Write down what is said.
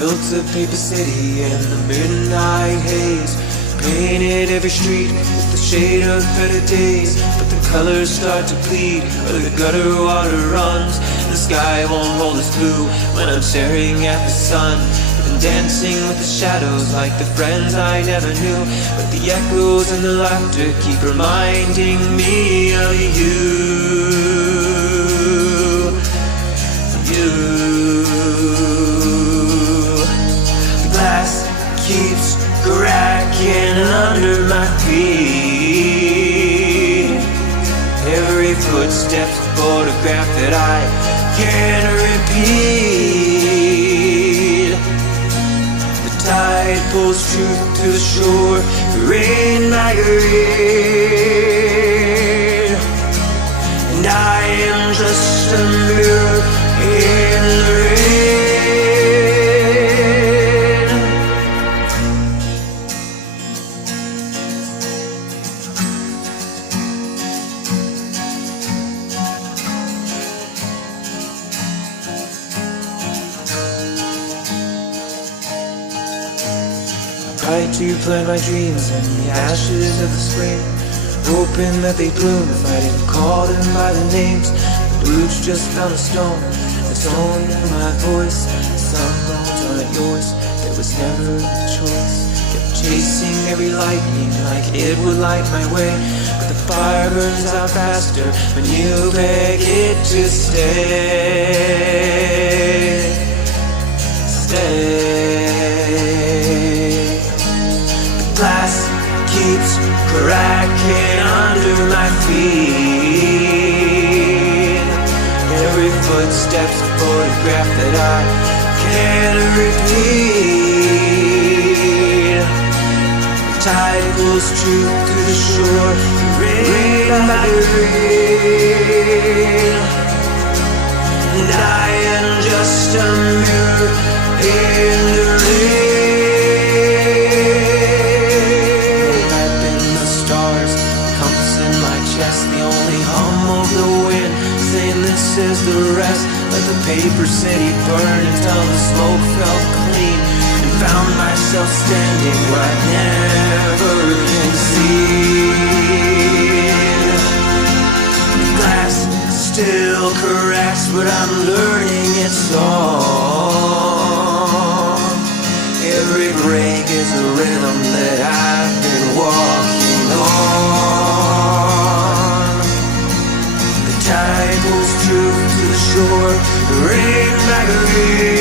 Built a paper city in the midnight haze, painted every street with the shade of better days. But the colors start to bleed where the gutter water runs. The sky won't hold its blue when I'm staring at the sun. I've been dancing with the shadows like the friends I never knew, but the echoes and the laughter keep reminding me of you. The glass keeps cracking under my feet. Every footstep's a photograph that I can't repeat. The tide pulls truth to the shore, the rain magazine, and I am just a mirror in the rain. I try to plant my dreams in the ashes of the spring, hoping that they bloom if I didn't call them by the names. The roots just found a stone that's only my voice. Some bones aren't yours, there was never a choice. Kept chasing every lightning like it would light my way, but the fire burns out faster when you beg it to stay. Glass keeps cracking under my feet. Every footstep's a photograph that I can't repeat. The tide pulls truth to the shore, rain by rain, and I am just a mirror in the rain. The only hum of the wind saying this is the rest. Let the paper city burn until the smoke felt clean, and found myself standing where I'd never been seen. The glass still cracks, but I'm learning its song. Every break is a rhythm that I've been walking on. Tide pulls truth to the shore, the rain magazine.